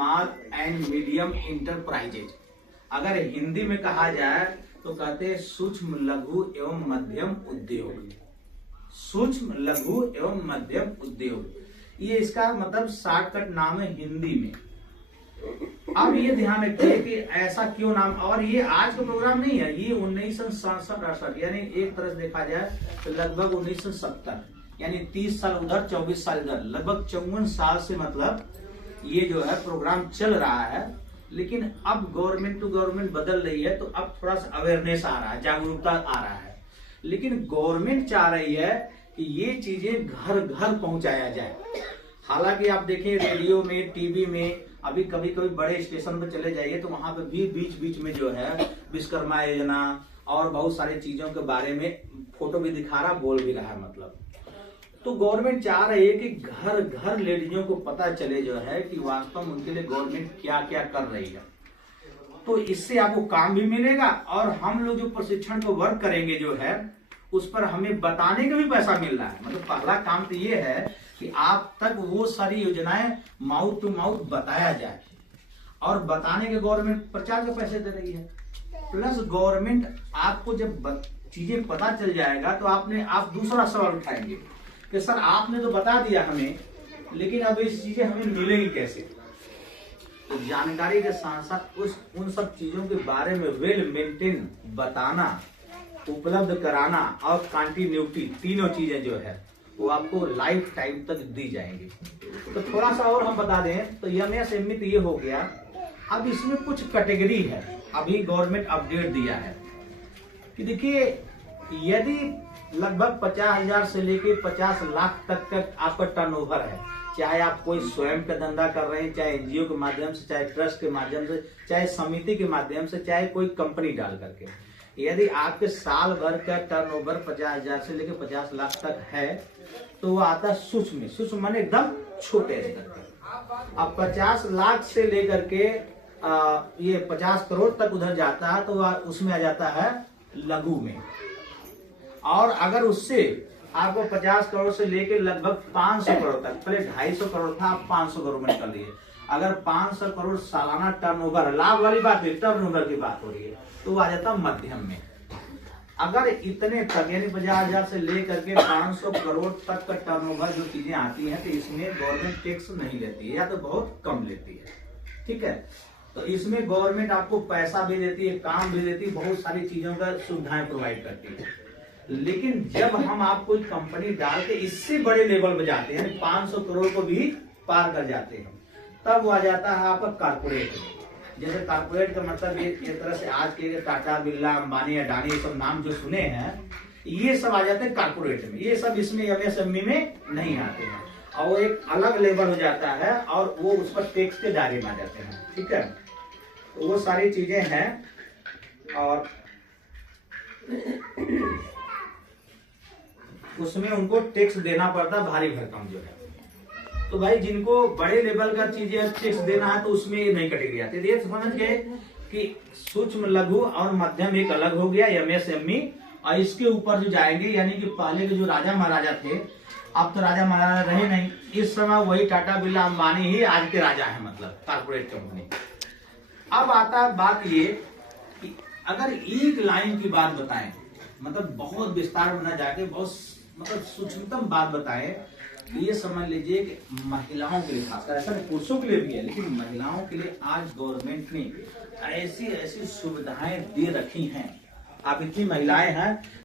Small and medium enterprises. अगर हिंदी में कहा जाए तो कहते हैं सूक्ष्म लघु एवं मध्यम उद्योग। सूक्ष्म लघु एवं मध्यम उद्योग, ये इसका मतलब शॉर्टकट नाम है हिंदी में। अब ये ध्यान रखिए कि ऐसा क्यों नाम, और ये आज का प्रोग्राम नहीं है, ये 1967 यानी एक तरह से देखा जाए तो लगभग 1970, यानी 30 साल उधर 24 साल इधर, लगभग 54 साल से मतलब ये जो है प्रोग्राम चल रहा है। लेकिन अब गवर्नमेंट टू गवर्नमेंट बदल रही है, तो अब थोड़ा सा अवेयरनेस आ रहा है, जागरूकता आ रहा है। लेकिन गवर्नमेंट चाह रही है कि ये चीजें घर घर पहुंचाया जाए। हालांकि आप देखें रेडियो में, टीवी में, अभी कभी कभी बड़े स्टेशन पर चले जाइए तो वहां पे भी बीच बीच में जो है विश्वकर्मा योजना और बहुत सारी चीजों के बारे में फोटो भी दिखा रहा, बोल भी रहा है। मतलब तो गवर्नमेंट चाह रही है कि घर घर लेडीजों को पता चले जो है कि वास्तव में उनके लिए गवर्नमेंट क्या क्या कर रही है। तो इससे आपको काम भी मिलेगा और हम लोग जो प्रशिक्षण को वर्क करेंगे जो है उस पर हमें बताने का भी पैसा मिल रहा है। मतलब पहला काम तो ये है कि आप तक वो सारी योजनाएं माउथ टू माउथ बताया जाए, और बताने के गवर्नमेंट प्रचार के पैसे दे रही है। प्लस गवर्नमेंट आपको जब चीजें पता चल जाएगा तो आप दूसरा सवाल उठाएंगे कि सर आपने तो बता दिया हमें, लेकिन अब इस चीजें हमें मिलेंगी कैसे। तो जानकारी के साथ साथ उन सब चीजों के बारे में वेल मेंटेन बताना, उपलब्ध कराना और कंटिन्यूटी, तीनों चीजें जो है वो आपको लाइफ टाइम तक दी जाएंगी। तो थोड़ा सा और हम बता दें तो MSME तो ये हो गया। अब इसमें कुछ कैटेगरी है, अभी गवर्नमेंट अपडेट दिया है कि देखिए यदि लगभग 50,000 से लेके 50 लाख तक का आपका टर्नओवर है, चाहे आप कोई स्वयं का धंधा कर रहे हैं, चाहे NGO के माध्यम से, चाहे ट्रस्ट के माध्यम से, चाहे समिति के माध्यम से, चाहे कोई कंपनी डाल करके, यदि आपके साल भर का टर्नओवर 50,000 से लेकर 50 लाख तक है तो वो आता सूक्ष्म। सूक्ष्म माने एकदम छोटे करके। अब 50 लाख से लेकर के ये 50 करोड़ तक उधर जाता है तो उसमें आ जाता है लघु में। और अगर उससे आपको 50 करोड़ से लेकर लगभग 500 करोड़ तक, पहले 250 करोड़ था, आप 500 करोड़ में निकल लिए। अगर 500 करोड़ सालाना टर्नओवर, लाभ वाली बात है, टर्नओवर की बात हो रही है, तो वो आ जाता मध्यम में। अगर इतने तक यानी 50,000 से लेकर के 500 करोड़ तक का टर्नओवर जो चीजें आती हैं तो इसमें गवर्नमेंट टैक्स नहीं लेती है या तो बहुत कम लेती है। ठीक है, तो इसमें गवर्नमेंट आपको पैसा भी देती है, काम भी देती है, बहुत सारी चीजों का सुविधाएं प्रोवाइड करती है। लेकिन जब हम आप कोई कंपनी डाल के इससे बड़े लेवल पे जाते हैं, 500 करोड़ को भी पार कर जाते हैं, तब वो आ जाता है आपका कारपोरेट। जैसे कारपोरेट का मतलब ये तरह से आज के टाटा, बिरला, अंबानी, अडानी, ये सब नाम जो सुने हैं, ये सब आ जाते हैं कारपोरेट में। ये सब इसमें MSME में नहीं आते हैं, और वो एक अलग लेवल हो जाता है और वो उस पर टैक्स के दायरे में आ जाते हैं। ठीक है, तो वो सारी चीजें हैं और उसमें उनको टैक्स देना पड़ता भारी भरकम जो है। तो भाई जिनको बड़े लेवल का चीजें टैक्स देना है तो उसमें ये नहीं कैटेगरी आती है। ये समझ गए कि सूक्ष्म लघु और मध्यम एक अलग हो गया MSME, और इसके ऊपर जो जाएंगे यानी कि पहले के जो राजा महाराजा थे, अब तो राजा महाराजा रहे नहीं, इस समय वही टाटा, बिरला, अंबानी ही आज के राजा है, मतलब कारपोरेट कंपनी। अब आता है बात ये कि अगर एक लाइन की बात बताएं, मतलब बहुत विस्तार में न जाके बहुत मतलब सूक्ष्मतम बात बताएं, ये समझ लीजिए कि महिलाओं के लिए, खासकर ऐसा नहीं पुरुषों के लिए भी है, लेकिन महिलाओं के लिए आज गवर्नमेंट ने ऐसी ऐसी सुविधाएं दे रखी हैं। आप इतनी महिलाएं हैं